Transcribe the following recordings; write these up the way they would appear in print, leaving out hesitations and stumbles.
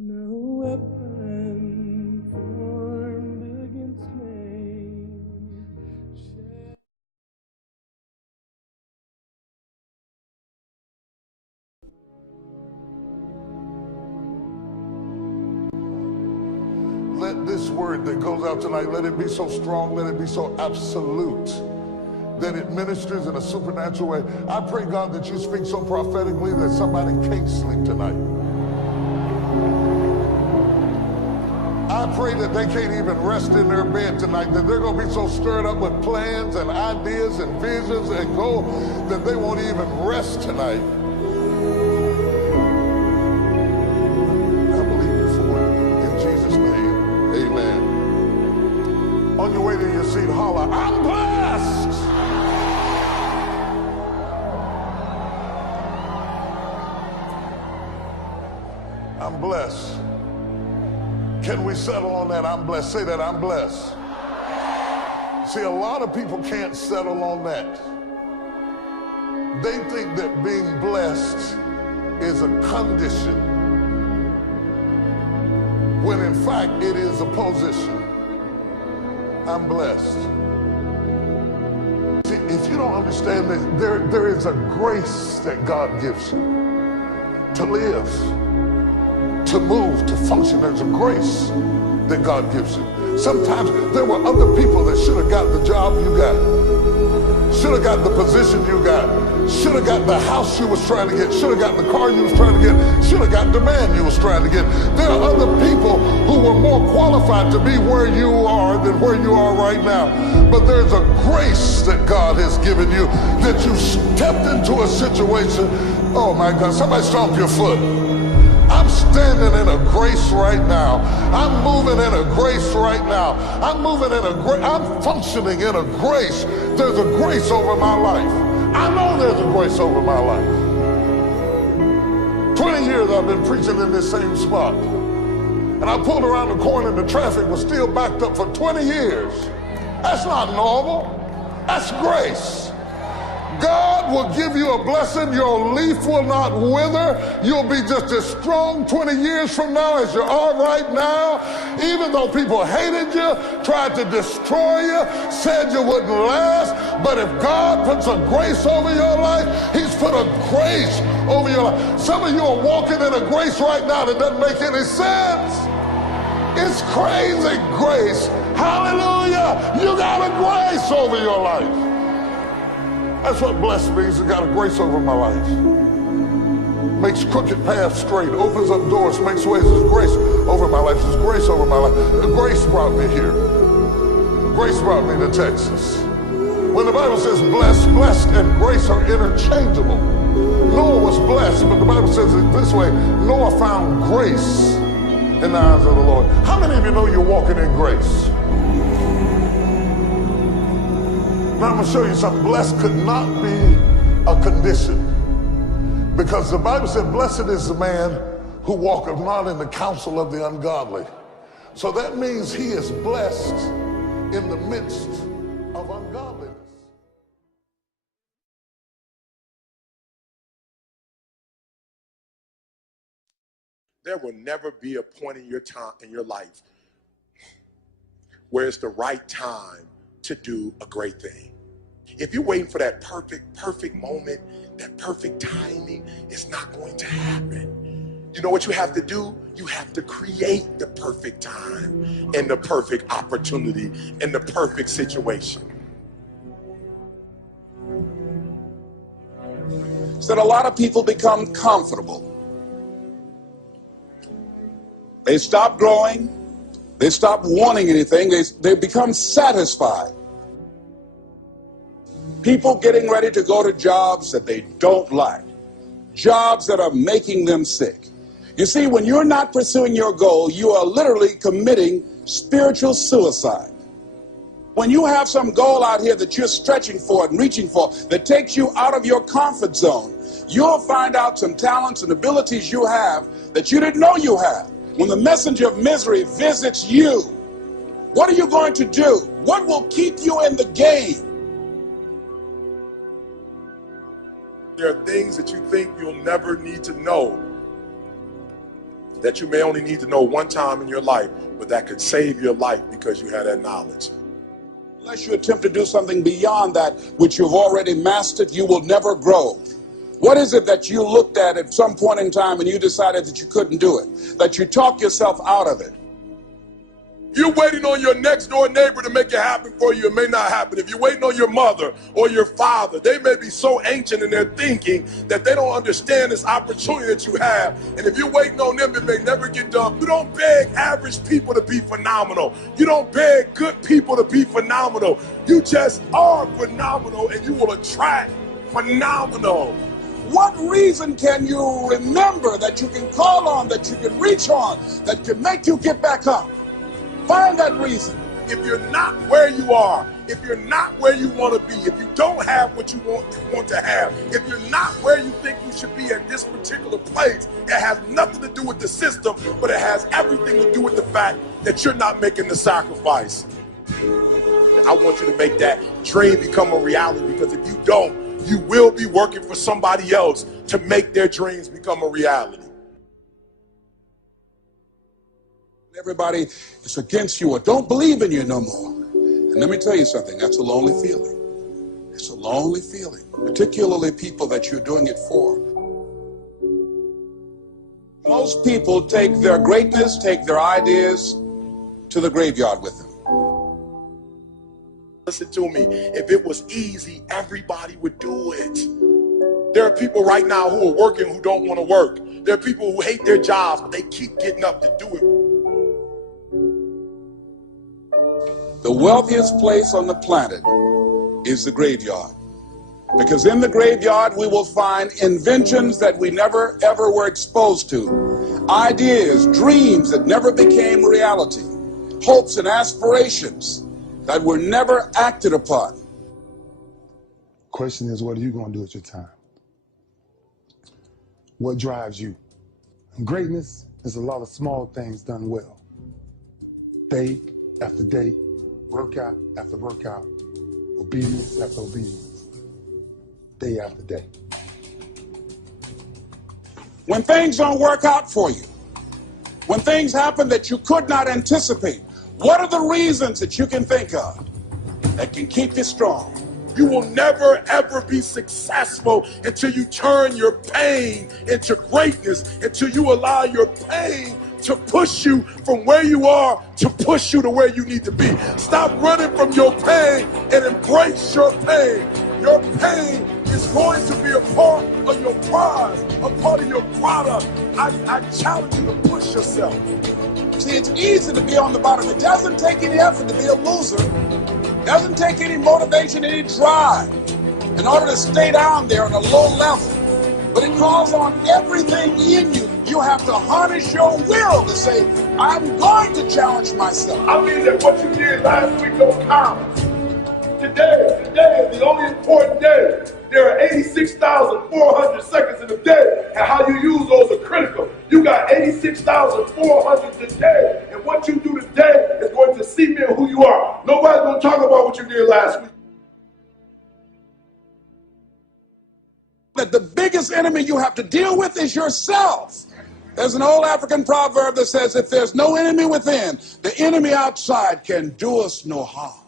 No weapon formed against me. Let this word that goes out tonight, let it be so strong, let it be so absolute that it ministers in a supernatural way. I pray, God, that you speak so prophetically that somebody can't sleep tonight. I pray that they can't even rest in their bed tonight, that they're going to be so stirred up with plans and ideas and visions and goals that they won't even rest tonight. I believe you for it. In Jesus' name, amen. On your way to your seat, holler, I'm blessed! I'm blessed. Can we settle on that? I'm blessed. Say that, I'm blessed. See, a lot of people can't settle on that. They think that being blessed is a condition, when in fact it is a position. I'm blessed. See, if you don't understand this, there is a grace that God gives you to live, to move, to function. There's a grace that God gives you. Sometimes there were other people that should have got the job you got, should have got the position you got, should have got the house you was trying to get, should have got the car you was trying to get, should have got the man you was trying to get. There are other people who were more qualified to be where you are than where you are right now. But there's a grace that God has given you that you stepped into a situation. Oh my God, somebody stomp your foot. I'm standing in a grace right now. I'm moving in a grace right now. I'm functioning in a grace. There's a grace over my life. I know there's a grace over my life. 20 years I've been preaching in this same spot. And I pulled around the corner and the traffic was still backed up for 20 years. That's not normal. That's grace. God will give you a blessing. Your leaf will not wither. You'll be just as strong 20 years from now as you are right now. Even though people hated you, tried to destroy you, said you wouldn't last. But if God puts a grace over your life, he's put a grace over your life. Some of you are walking in a grace right now that doesn't make any sense. It's crazy grace. Hallelujah. You got a grace over your life. That's what blessed means. It's got a grace over my life. Makes crooked paths straight, opens up doors, makes ways. There's grace over my life. There's grace over my life. The grace brought me here. Grace brought me to Texas. When the Bible says blessed, blessed and grace are interchangeable. Noah was blessed, but the Bible says it this way: Noah found grace in the eyes of the Lord. How many of you know you're walking in grace? Now I'm going to show you something. Blessed could not be a condition, because the Bible said, blessed is the man who walketh not in the counsel of the ungodly. So that means he is blessed in the midst of ungodliness. There will never be a point in your life where it's the right time to do a great thing. If you're waiting for that perfect moment, that perfect timing, it's not going to happen. You know what you have to do? You have to create the perfect time and the perfect opportunity and the perfect situation. So that a lot of people become comfortable. They stop growing. They stop wanting anything. They become satisfied. People getting ready to go to jobs that they don't like, jobs that are making them sick. You see, when you're not pursuing your goal, you are literally committing spiritual suicide. When you have some goal out here that you're stretching for and reaching for that takes you out of your comfort zone, you'll find out some talents and abilities you have that you didn't know you have. When the messenger of misery visits you, what are you going to do? What will keep you in the game? There are things that you think you'll never need to know. that you may only need to know one time in your life, but that could save your life because you had that knowledge. Unless you attempt to do something beyond that which you've already mastered, you will never grow. What is it that you looked at some point in time and you decided that you couldn't do it, that you talked yourself out of it? You're waiting on your next door neighbor to make it happen for you. It may not happen. If you're waiting on your mother or your father, they may be so ancient in their thinking that they don't understand this opportunity that you have. And if you're waiting on them, it may never get done. You don't beg average people to be phenomenal. You don't beg good people to be phenomenal. You just are phenomenal, and you will attract phenomenal. What reason can you remember that you can call on, that you can reach on, that can make you get back up? Find that reason. If you're not where you are, if you're not where you want to be, if you don't have what you want to have, if you're not where you think you should be at this particular place, it has nothing to do with the system, but it has everything to do with the fact that you're not making the sacrifice. I want you to make that dream become a reality, because if you don't, you will be working for somebody else to make their dreams become a reality. Everybody is against you or don't believe in you no more. And let me tell you something, that's a lonely feeling. It's a lonely feeling, particularly people that you're doing it for. Most people take their greatness, take their ideas to the graveyard with them. Listen to me, if it was easy, everybody would do it. There are people right now who are working who don't want to work. There are people who hate their jobs, but they keep getting up to do it. The wealthiest place on the planet is the graveyard. Because in the graveyard, we will find inventions that we never, ever were exposed to. Ideas, dreams that never became reality. Hopes and aspirations that were never acted upon. Question is, what are you going to do with your time? What drives you? And greatness is a lot of small things done well. Day after day, workout after workout, obedience after obedience, day after day. When things don't work out for you, when things happen that you could not anticipate, what are the reasons that you can think of that can keep you strong? You will never, ever be successful until you turn your pain into greatness, until you allow your pain to push you from where you are to push you to where you need to be. Stop running from your pain and embrace your pain. Your pain is going to be a part of your prize, a part of your product. I challenge you to push yourself. See, it's easy to be on the bottom. It doesn't take any effort to be a loser. It doesn't take any motivation, any drive in order to stay down there on a low level. But it calls on everything in you. You have to harness your will to say, I'm going to challenge myself. I mean that what you did last week don't count. Today is the only important day. There are 86,400 seconds in a day, and how you use those are critical. You got 86,400 today, and what you do today is going to cement who you are. Nobody's going to talk about what you did last week. That the biggest enemy you have to deal with is yourself. There's an old African proverb that says, if there's no enemy within, the enemy outside can do us no harm.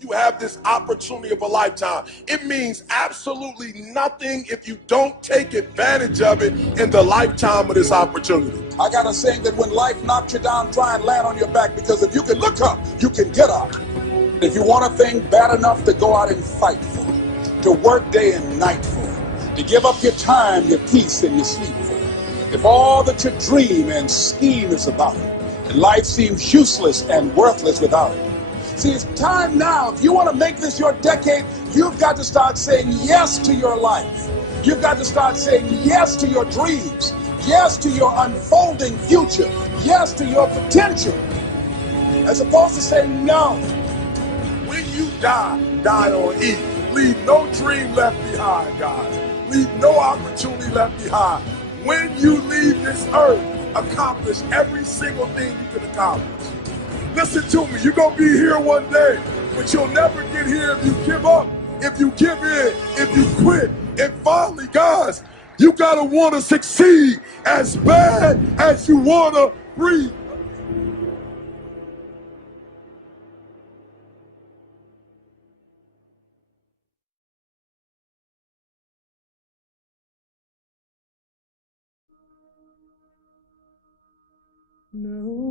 You have this opportunity of a lifetime. It means absolutely nothing if you don't take advantage of it in the lifetime of this opportunity. I got a saying that when life knocks you down, try and land on your back, because if you can look up, you can get up. If you want a thing bad enough to go out and fight for it, to work day and night for it, to give up your time, your peace, and your sleep for it, if all that you dream and scheme is about it, and life seems useless and worthless without it. See, it's time now. If you want to make this your decade, you've got to start saying yes to your life. You've got to start saying yes to your dreams, yes to your unfolding future, yes to your potential, as opposed to saying no. When you die, die on E. Leave no dream left behind, guys. Leave no opportunity left behind. When you leave this earth, accomplish every single thing you can accomplish. Listen to me, you're going to be here one day, but you'll never get here if you give up, if you give in, if you quit. And finally, guys, You gotta want to succeed as bad as you want to breathe. No.